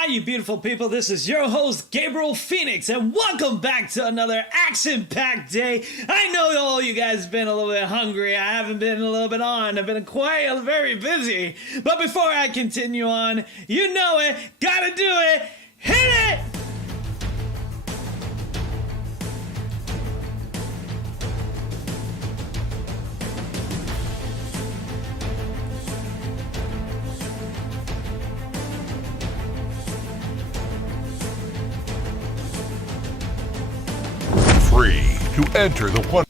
Hi, you beautiful people. This is your host, Gabriel Phoenix, and welcome back to another action-packed day. I know all you guys have been a little bit hungry. I haven't been a little bit on. I've been quite very busy. But before I continue on, you know it. Gotta do it. Hit it! Free to enter the one.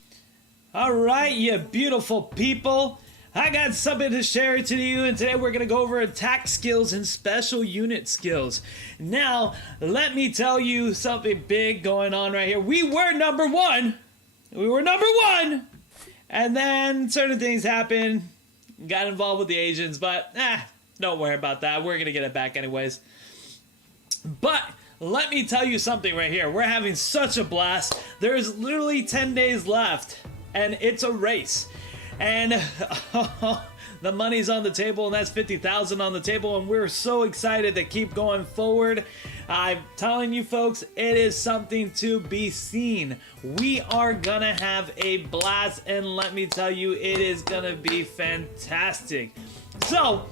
Alright, you beautiful people. I got something to share to you, and today we're going to go over attack skills and special unit skills. Now, let me tell you something big going on right here. We were number one. And then certain things happened. Got involved with the agents, but don't worry about that. We're going to get it back anyways. But let me tell you something right here. We're having such a blast. There's literally 10 days left, and it's a race. And the money's on the table, and that's 50,000 on the table, and we're so excited to keep going forward. I'm telling you folks, it is something to be seen. We are gonna have a blast, and let me tell you, it is gonna be fantastic. So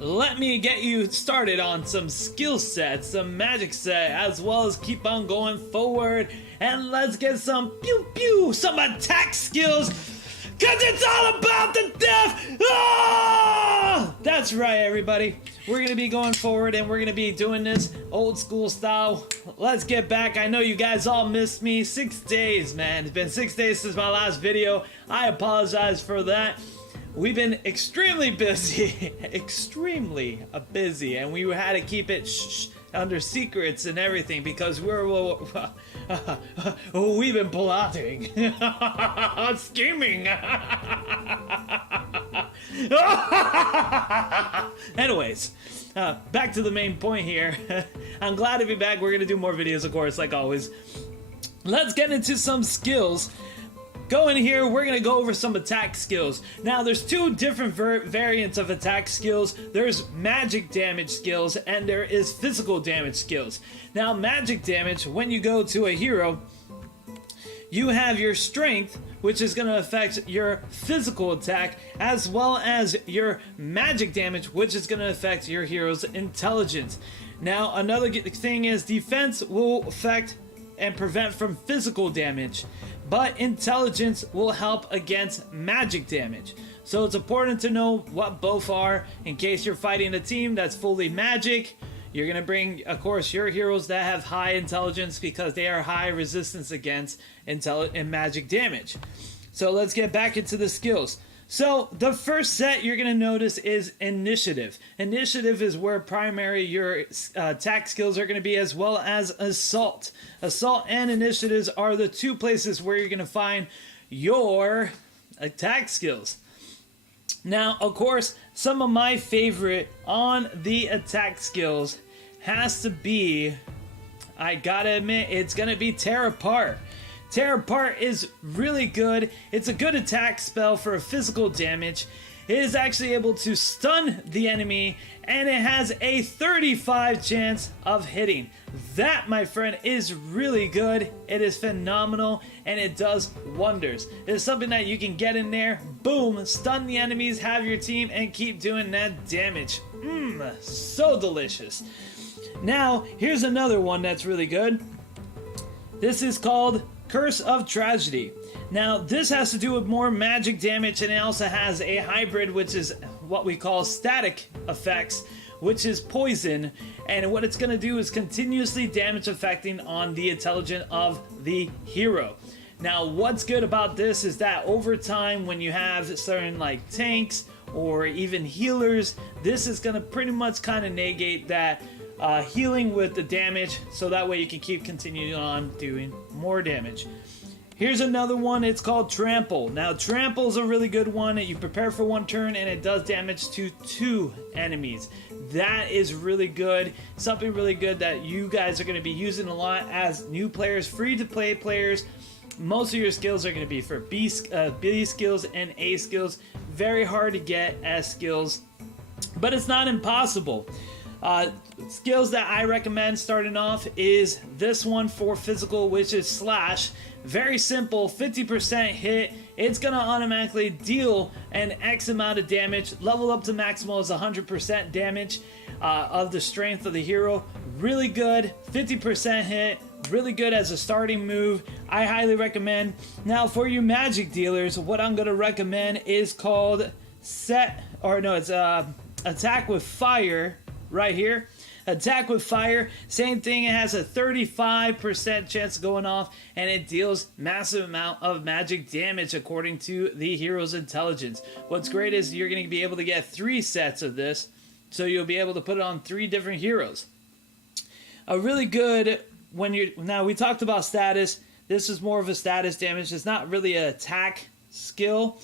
let me get you started on some skill sets, some magic set, as well as keep on going forward. And let's get some pew pew, some attack skills, cause it's all about the death! Ah! That's right, everybody. We're gonna be going forward and we're gonna be doing this old school style. Let's get back. I know you guys all missed me. 6 days, man. It's been 6 days since my last video. I apologize for that. We've been extremely busy, and we had to keep it under secrets and everything because we've been plotting, scheming. Anyways, back to the main point here. I'm glad to be back. We're gonna do more videos, of course, like always. Let's get into some skills. Go in here, we're gonna go over some attack skills. Now, there's two different variants of attack skills. There's magic damage skills, and there is physical damage skills. Now, magic damage, when you go to a hero, you have your strength, which is gonna affect your physical attack, as well as your magic damage, which is gonna affect your hero's intelligence. Now, another thing is defense will affect and prevent from physical damage, but intelligence will help against magic damage. So it's important to know what both are in case you're fighting a team that's fully magic. You're gonna bring, of course, your heroes that have high intelligence because they are high resistance against and magic damage. So let's get back into the skills. So the first set you're going to notice is initiative. Initiative is where primary your attack skills are going to be, as well as assault. Assault and initiatives are the two places where you're going to find your attack skills. Now, of course, some of my favorite on the attack skills has to be, I gotta admit, it's going to be Tear Apart. Tear Apart is really good. It's a good attack spell for a physical damage. It is actually able to stun the enemy, and it has a 35 chance of hitting. That, my friend, is really good. It is phenomenal, and it does wonders. It's something that you can get in there, boom, stun the enemies, have your team, and keep doing that damage. So delicious. Now, here's another one that's really good. This is called Curse of Tragedy. Now, this has to do with more magic damage, and it also has a hybrid, which is what we call static effects, which is poison. And what it's going to do is continuously damage affecting on the intelligence of the hero. Now, what's good about this is that over time, when you have certain like tanks or even healers, this is going to pretty much kind of negate that healing with the damage, so that way you can keep continuing on doing more damage. Here's another one. It's called Trample. Now, Trample is a really good one. You prepare for one turn, and it does damage to 2 enemies. That is really good. Something really good that you guys are going to be using a lot as new players, free-to-play players. Most of your skills are going to be for B skills and A skills. Very hard to get S skills, but it's not impossible. Skills that I recommend starting off is this one for physical, which is slash. Very simple, 50% hit. It's gonna automatically deal an X amount of damage. Level up to maximal is 100% damage of the strength of the hero. Really good, 50% hit. Really good as a starting move. I highly recommend. Now for you magic dealers, what I'm gonna recommend is called attack with fire right here. Attack with fire, same thing. It has a 35% chance of going off, and it deals massive amount of magic damage according to the hero's intelligence. What's great is you're going to be able to get 3 sets of this, so you'll be able to put it on 3 different heroes. A really good now we talked about status. This is more of a status damage. It's not really an attack skill,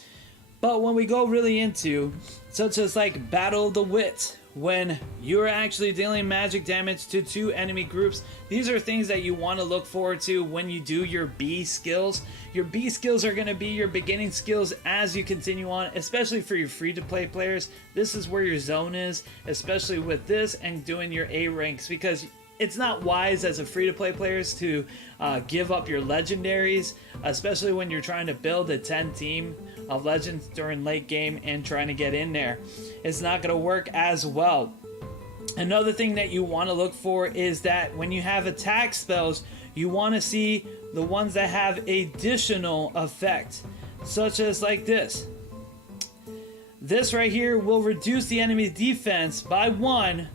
but when we go really into such as like Battle of the Wits, when you're actually dealing magic damage to 2 enemy groups, these are things that you want to look forward to when you do your B skills. Your B skills are going to be your beginning skills as you continue on, especially for your free-to-play players. This is where your zone is, especially with this and doing your A ranks, because it's not wise as a free-to-play players to give up your legendaries, especially when you're trying to build a 10 team of legends during late game and trying to get in there. It's not going to work as well. Another thing that you want to look for is that when you have attack spells, you want to see the ones that have additional effect, such as like this. This right here will reduce the enemy's defense by 1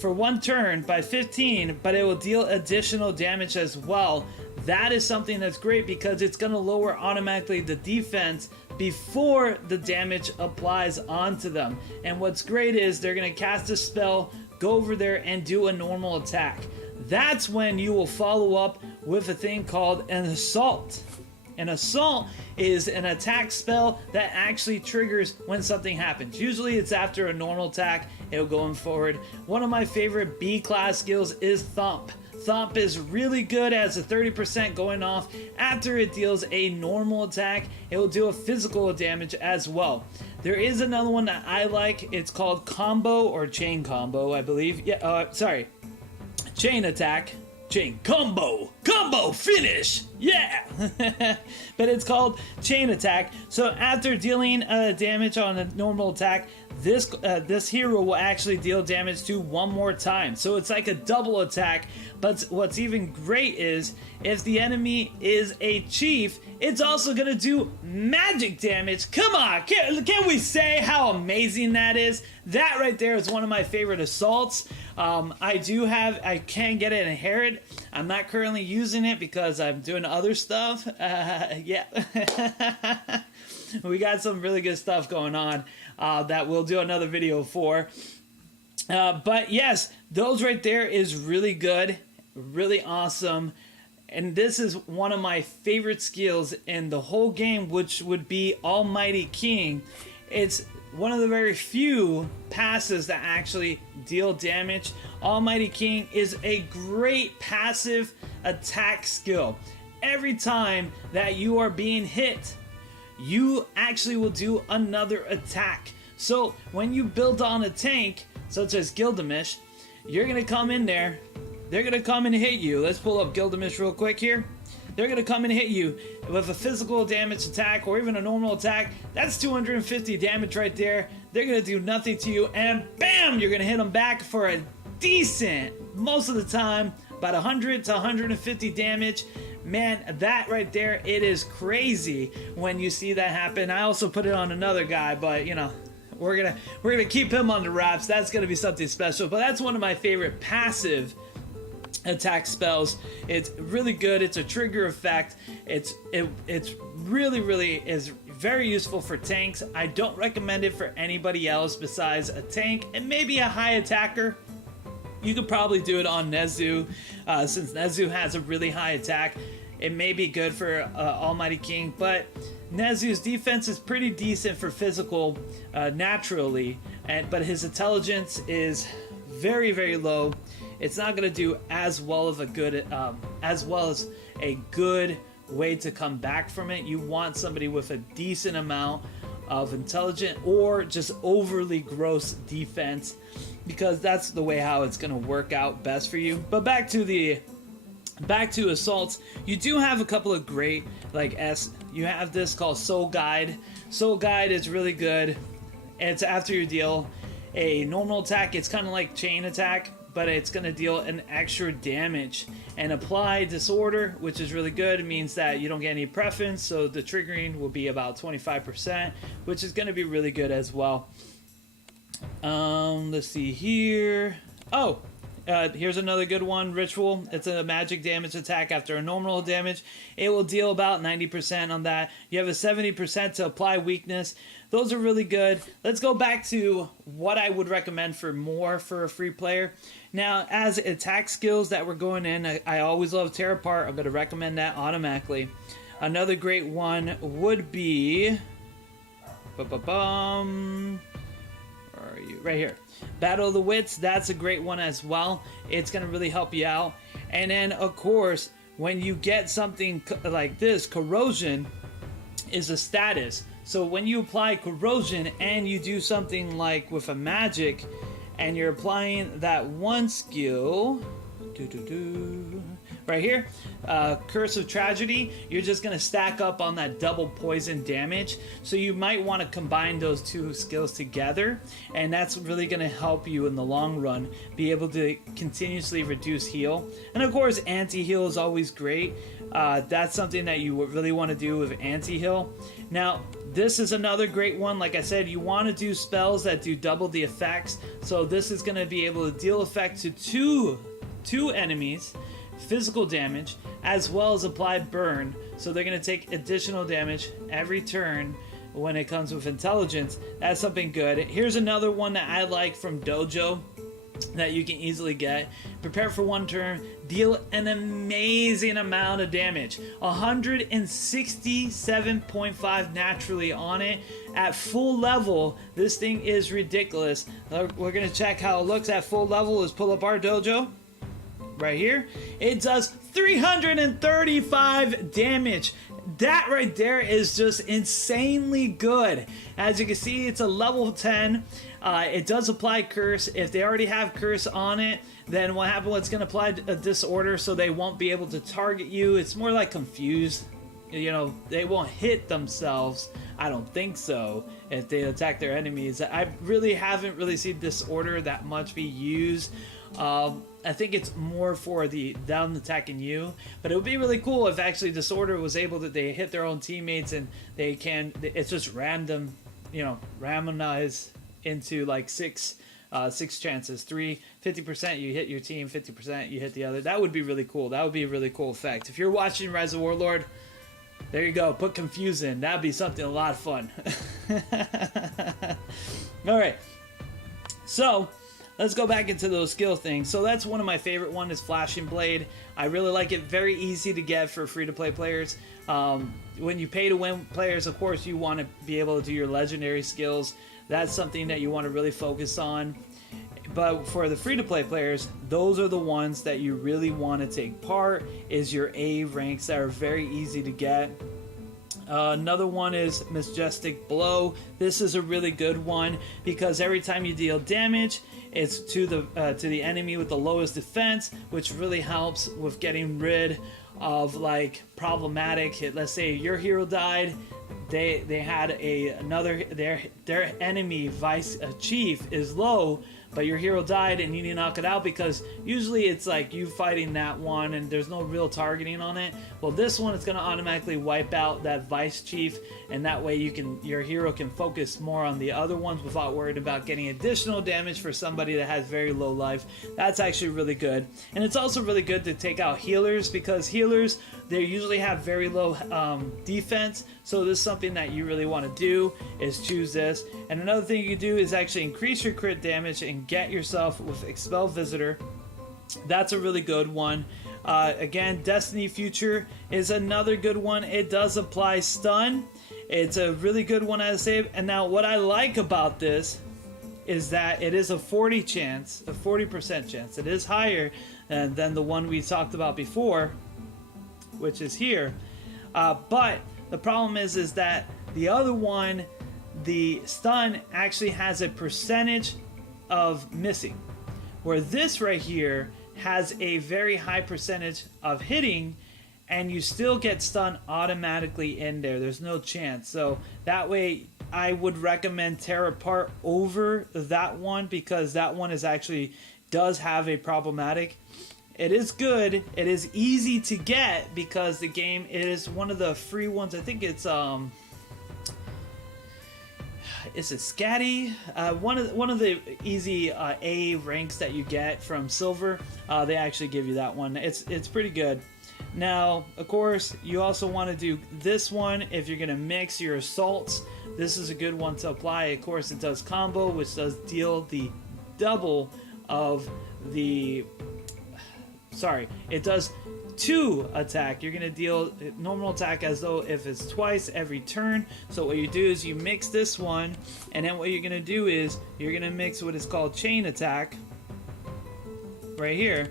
for 1 turn by 15, but it will deal additional damage as well. That is something that's great because it's going to lower automatically the defense before the damage applies onto them. And what's great is they're going to cast a spell, go over there and do a normal attack. That's when you will follow up with a thing called an assault. An assault is an attack spell that actually triggers when something happens. Usually it's after a normal attack, it'll go in forward. One of my favorite B class skills is Thump. Thump is really good as a 30% going off. After it deals a normal attack, it will do a physical damage as well. There is another one that I like. It's called Combo or Chain Combo, I believe. Chain Attack. Chain Combo Finish, yeah. But it's called Chain Attack. So after dealing damage on a normal attack, this hero will actually deal damage to 1 more time. So it's like a double attack. But what's even great is if the enemy is a chief, it's also gonna do magic damage. Come on, can we say how amazing that is? That right there is one of my favorite assaults. I can get it inherit. I'm not currently using it because I'm doing other stuff. Yeah. We got some really good stuff going on that we'll do another video for. But yes, those right there is really good, really awesome. And this is one of my favorite skills in the whole game, which would be Almighty King. It's one of the very few passes that actually deal damage. Almighty King is a great passive attack skill. Every time that you are being hit, you actually will do another attack. So when you build on a tank, such as Gilgamesh, you're gonna come in there, they're gonna come and hit you. Let's pull up Gilgamesh real quick here. They're gonna come and hit you with a physical damage attack or even a normal attack. That's 250 damage right there. They're gonna do nothing to you, and bam, you're gonna hit them back for a decent, most of the time, about 100 to 150 damage. Man, that right there, it is crazy when you see that happen. I also put it on another guy, but you know, we're gonna keep him under wraps. That's gonna be something special. But that's one of my favorite passive attack spells. It's really good. It's a trigger effect. It's really is very useful for tanks. I don't recommend it for anybody else besides a tank and maybe a high attacker. You could probably do it on Nezu, since Nezu has a really high attack. It may be good for Almighty King, but Nezu's defense is pretty decent for physical naturally, but his intelligence is very low. It's not going to do as well as a good way to come back from it. You want somebody with a decent amount of intelligence or just overly gross defense. because that's the way how it's going to work out best for you. But back to assaults, you do have a couple of great, like you have this called Soul Guide. Soul Guide is really good. It's after you deal a normal attack. It's kind of like chain attack, but it's going to deal an extra damage. And apply disorder, which is really good. It means that you don't get any preference, so the triggering will be about 25%, which is going to be really good as well. Let's see here. Oh, here's another good one, Ritual. It's a magic damage attack after a normal damage. It will deal about 90% on that. You have a 70% to apply weakness. Those are really good. Let's go back to what I would recommend for a free player. Now, as attack skills that we're going in, I always love Tear Apart. I'm going to recommend that automatically. Another great one would be... Where are you? Right here. Battle of the Wits. That's a great one as well. It's going to really help you out. And then, of course, when you get something like this, Corrosion is a status. So when you apply Corrosion and you do something like with a magic and you're applying that one skill, right here, Curse of Tragedy, you're just going to stack up on that double poison damage. So you might want to combine those two skills together, and that's really going to help you in the long run be able to continuously reduce heal. And of course, anti-heal is always great. That's something that you really want to do with anti-heal. Now, this is another great one. Like I said, you want to do spells that do double the effects. So this is going to be able to deal effect to two enemies, physical damage, as well as apply burn. So they're going to take additional damage every turn when it comes with intelligence. That's something good. Here's another one that I like from Dojo that you can easily get. Prepare for one turn, deal an amazing amount of damage. 167.5 naturally on it. At full level, this thing is ridiculous. We're going to check how it looks at full level. Let's pull up our Dojo. Right here, it does 335 damage. That right there is just insanely good. As you can see, it's a level 10. It does apply curse. If they already have curse on it, then what happens? It's going to apply a disorder, so they won't be able to target you. It's more like confused. You know, they won't hit themselves. I don't think so. If they attack their enemies, I really haven't seen disorder that much be used. I think it's more for the down attacking you, but it would be really cool if actually Disorder was able to they hit their own teammates and it's just random, you know, randomize into like six chances, 50% you hit your team, 50% you hit the other. That would be really cool. That would be a really cool effect. If you're watching Rise of Warlord, there you go. Put Confuse in. That'd be something a lot of fun. All right. So let's go back into those skill things. So that's one of my favorite one is Flashing Blade. I really like it. Very easy to get for free-to-play players. When you pay to win players, of course, you want to be able to do your legendary skills. That's something that you want to really focus on. But for the free-to-play players, those are the ones that you really want to take part, is your A ranks that are very easy to get. Another one is Majestic Blow. This is a really good one because every time you deal damage, it's to the enemy with the lowest defense, which really helps with getting rid of like problematic hit. Let's say your hero died, they had their enemy vice chief is low, but your hero died and you need to knock it out because usually it's like you fighting that one and there's no real targeting on it. Well, this one is going to automatically wipe out that vice chief, and that way your hero can focus more on the other ones without worried about getting additional damage for somebody that has very low life. That's actually really good. And it's also really good to take out healers because healers, they usually have very low defense. So this is something that you really want to do is choose this. And another thing you can do is actually increase your crit damage and get yourself with Expel Visitor. That's a really good one. Again, Destiny Future is another good one. It does apply stun. It's a really good one as a save. And now what I like about this is that it is a 40% chance. It is higher than the one we talked about before, which is here. But the problem is that the other one, the stun actually has a percentage of missing. Where this right here has a very high percentage of hitting, and you still get stunned automatically in there. There's no chance. So that way, I would recommend Tear Apart over that one, because that one is actually does have a problematic. It is good. It is easy to get because the game is one of the free ones. I think it's is it Scatty? One of the easy A ranks that you get from Silver. They actually give you that one. It's pretty good. Now, of course, you also want to do this one if you're gonna mix your assaults. This is a good one to apply. Of course, it does combo, which does deal the double of the. Sorry, it does 2 attack. You're gonna deal normal attack as though if it's twice every turn. So what you do is you mix this one, and then what you're gonna do is you're gonna mix what is called chain attack right here.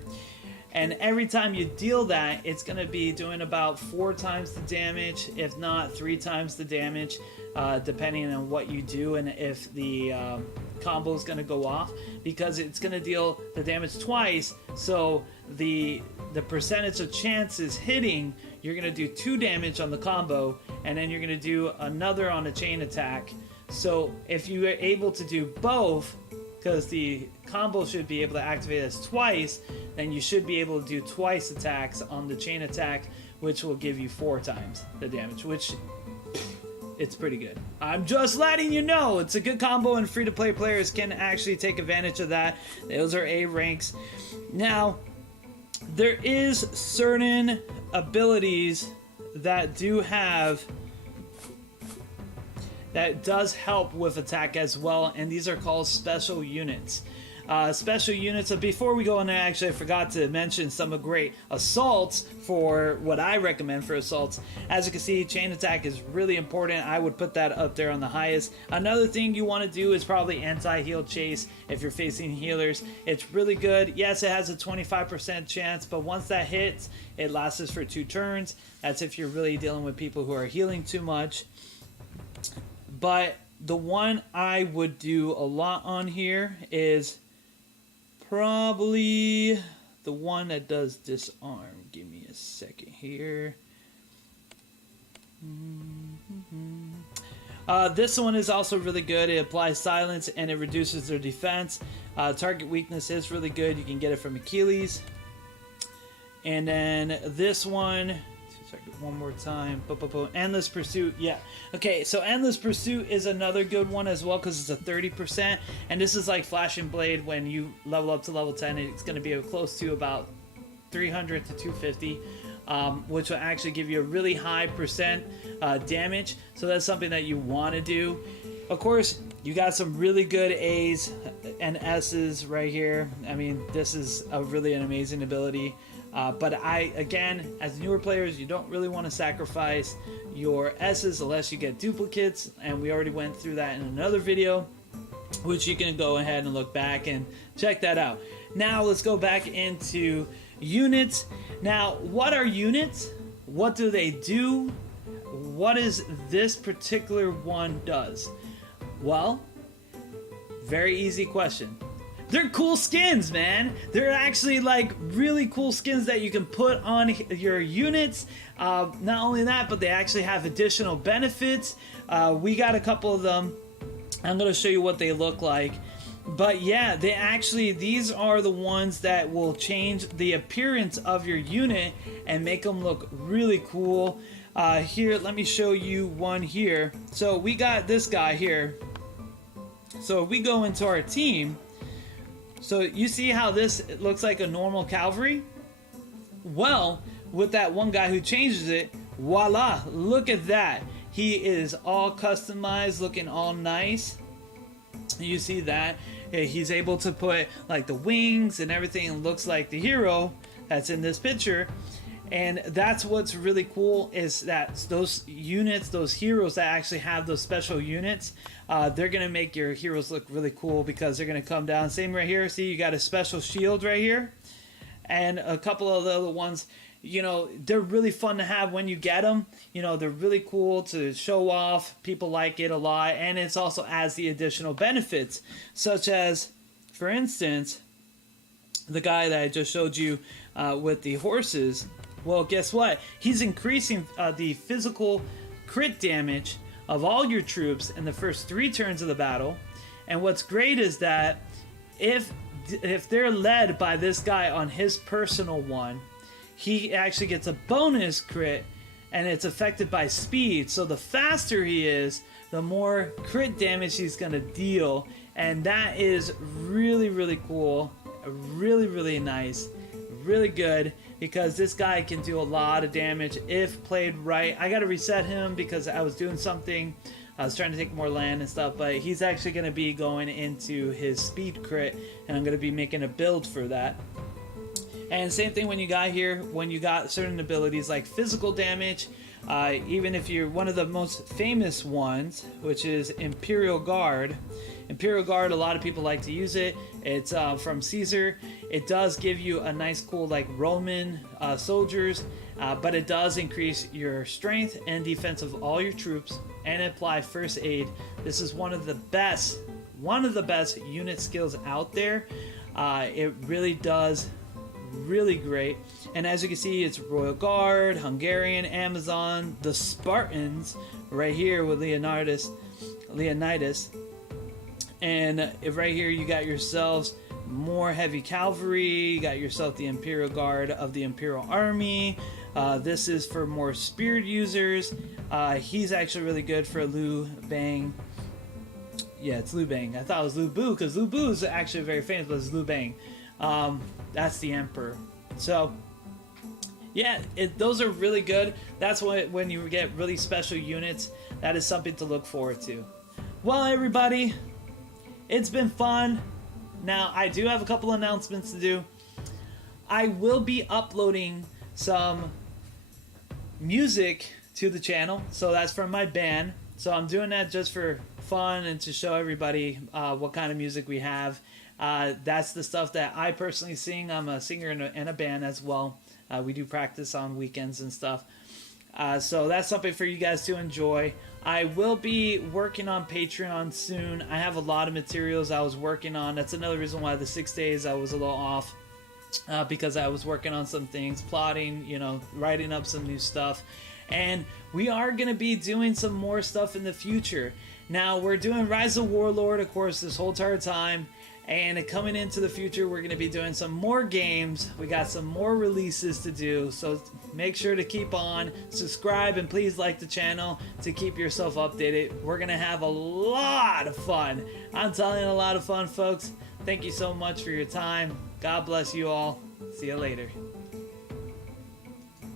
And every time you deal that, it's going to be doing about 4 times the damage, if not 3 times the damage, depending on what you do and if the combo is going to go off, because it's going to deal the damage twice. So the percentage of chances hitting, you're going to do 2 damage on the combo, and then you're going to do another on a chain attack. So if you are able to do both, because the combo should be able to activate as twice, then you should be able to do twice attacks on the chain attack, which will give you 4 times the damage, which it's pretty good. I'm just letting you know, it's a good combo, and free-to-play players can actually take advantage of that. Those are A ranks. Now, there is certain abilities that do have that does help with attack as well, and these are called special units. Special units, before we go on there, actually I forgot to mention some great assaults for what I recommend for assaults. As you can see, chain attack is really important. I would put that up there on the highest. Another thing you want to do is probably anti-heal chase if you're facing healers. It's really good. Yes, it has a 25% chance, but once that hits, it lasts for 2 turns. That's if you're really dealing with people who are healing too much. But the one I would do a lot on here is probably the one that does disarm. Give me a second here. This one is also really good. It applies silence and it reduces their defense. Target weakness is really good. You can get it from Achilles. And then this one, one more time. Endless Pursuit. Yeah. Okay, so Endless Pursuit is another good one as well, because it's a 30%. And this is like Flash and Blade. When you level up to level 10, it's going to be close to about 300 to 250, which will actually give you a really high percent damage. So that's something that you want to do. Of course, you got some really good A's and S's right here. I mean, this is really an amazing ability. But again, as newer players, you don't really want to sacrifice your S's unless you get duplicates, and we already went through that in another video, which you can go ahead and look back and check that out. Now let's go back into units. Now, what are units? What do they do? What is this particular one does? Well, very easy question. They're cool skins, man. They're actually like really cool skins that you can put on your units. Not only that, but they actually have additional benefits. We got a couple of them. I'm going to show you what they look like. But yeah, these are the ones that will change the appearance of your unit and make them look really cool. Here, let me show you one here. So we got this guy here. So if we go into our team, so you see how this looks like a normal cavalry? Well, with that one guy who changes it, voila, look at that. He is all customized, looking all nice. You see that? He's able to put like the wings and everything, and looks like the hero that's in this picture. And that's what's really cool, is that those units, those heroes that actually have those special units, they're going to make your heroes look really cool, because they're going to come down. Same right here. See, you got a special shield right here. And a couple of the other ones, you know, they're really fun to have when you get them. You know, they're really cool to show off. People like it a lot. And it's also adds the additional benefits, such as for instance, the guy that I just showed you with the horses, well, guess what? He's increasing the physical crit damage of all your troops in the first 3 turns of the battle. And what's great is that if they're led by this guy on his personal one, he actually gets a bonus crit, and it's affected by speed. So the faster he is, the more crit damage he's going to deal. And that is really, really cool. Really, really nice. Really good, because this guy can do a lot of damage if played right. I got to reset him because I was doing something. I was trying to take more land and stuff, but he's actually going to be going into his speed crit, and I'm going to be making a build for that. And same thing when you got here, when you got certain abilities like physical damage, even if you're one of the most famous ones, which is Imperial Guard. Imperial Guard, a lot of people like to use it. It's from Caesar. It does give you a nice, cool, like Roman soldiers, but it does increase your strength and defense of all your troops and apply first aid. This is one of the best unit skills out there. It really does really great. And as you can see, it's Royal Guard, Hungarian, Amazon, the Spartans right here with Leonidas. And right here you got yourselves more heavy cavalry, you got yourself the Imperial Guard of the Imperial Army. This is for more speared users. He's actually really good for Liu Bang. Yeah, it's Liu Bang. I thought it was Liu Bu, because Liu Bu is actually very famous, but it's Liu Bang. That's the Emperor. So yeah, those are really good. That's when you get really special units, that is something to look forward to. Well, everybody, it's been fun. Now, I do have a couple announcements to do. I will be uploading some music to the channel, so that's from my band. So I'm doing that just for fun and to show everybody what kind of music we have. That's the stuff that I personally sing. I'm a singer in a band as well. We do practice on weekends and stuff. So that's something for you guys to enjoy. I will be working on Patreon soon. I have a lot of materials I was working on. That's another reason why the 6 days I was a little off. Because I was working on some things, plotting, writing up some new stuff. And we are going to be doing some more stuff in the future. Now, we're doing Rise of Warlord, of course, this whole entire time. And coming into the future, we're going to be doing some more games. We got some more releases to do. So make sure to keep on, subscribe, and please like the channel to keep yourself updated. We're going to have a lot of fun. I'm telling you, a lot of fun, folks. Thank you so much for your time. God bless you all. See you later.